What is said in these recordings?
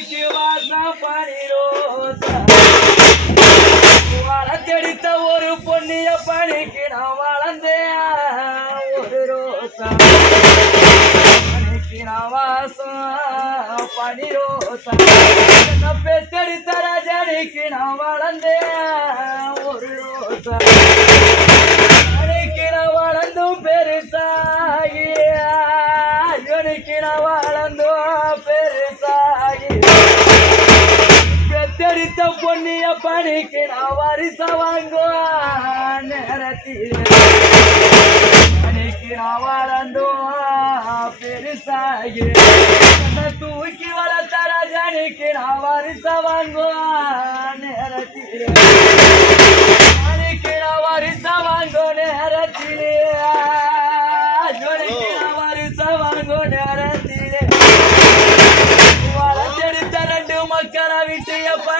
விசுவாச பரிரோசா வளர்த்தெடுத்த ஒரு பொன்னிய பணிக்கு நான் வளர்ந்தேன். ஒரு ரோசா. பணிக்கு நான் வாசம். பனி ரோசா பெத்தெடுத்த ரஜனிக்கு நான் வளர்ந்தேன். ஒரு ரோசா. பெத்தெடுத்த பொன்னிய பணிக்கு நான் வரிச வாங்குவேன் நேரத்தில் பணிக்கு நான் வளர்ந்தோம் பெருசாகி என்னை தூக்கி வளர்த்த ரஜனிக்கு நான் வரிச வாங்குவேன் நேரத்தில் பணிக்கு நான் வரிச வாங்கும் நேரத்திலே ஜோடிக்கு நான் வரிச வாங்கும் நேரத்திலே வளர்த்தெடுத்த ரெண்டு மக்களை விட்டு படிக்கிறீங்க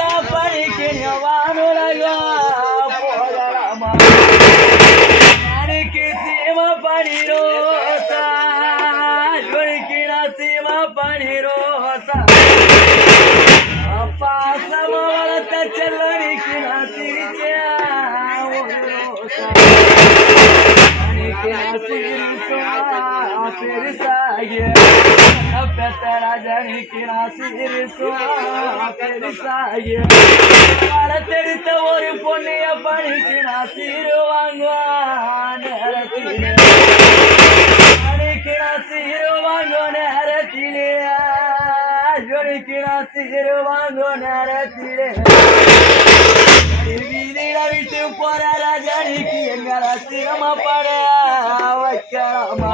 ராஜனிக்கு வளர்த்தெடுத்த ஒரு பொண்ணைய பணிக்கு நான் சீரு வாங்குவேன் நேரத்திலே நான் சீரு வாங்கும் நேரத்திலே ஜொலிக்கு நான் சீரு வாங்கும் நேரத்திலே வீதியில விட்டு போற ராஜானிக்கு எங்களை சிரமப்பட வைக்கலாமா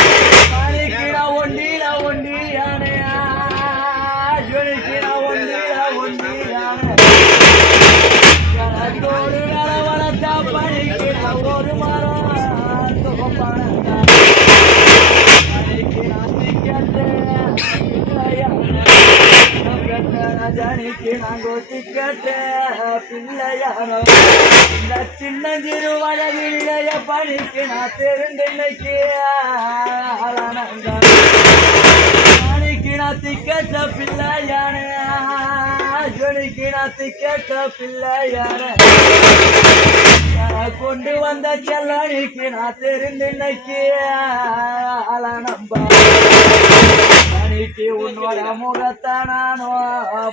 ஜானிக்கு நாங்கோ திக்கட்டு பிள்ளையானோ இந்த சின்ன சிறு வயதிலேய பணிக்கு நான் தெரிந்தன்னைக்கு ஆனந்தா நான் திக்கட்ட பிள்ளையான. ஜொலிக்கு நான் திக்கட்ட பிள்ளையான. கொண்டு வந்த செல்லணிக்கு நான் தெரிந்து இன்னைக்கு நம்ப அன்னைக்கு உன்னோட முகத்தை நானோ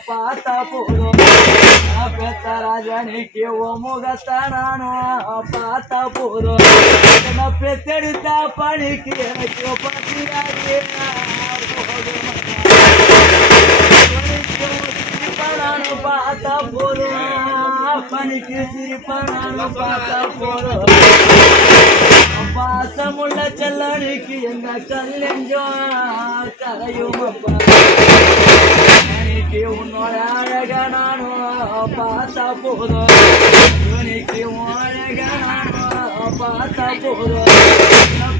பார்த்தா போதும். பெத்த ராஜனிக்கு உன் முகத்தை நானோ பார்த்தா போதும். பெத்தெடுத்த பணிக்கு எனக்கு பத்திராது பணிக்கு சிரிப்பானாலும் பார்த்தா போதும். பாசமுள்ள செல்லனுக்கு எங்க கல்லெஞ்சம் கரையும் அப்பா. எனக்கு உன்னோட அழக நானும் பார்த்தா போதும். எனக்கு உன் அழக நானும் பார்த்தா போதும்.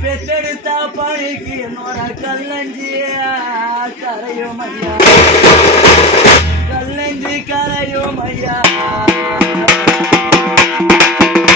பெத்தெடுத்த பணிக்கு என்னோட கல்லஞ்சிய கரையும் ஐயா. கல்லஞ்சி tayo maya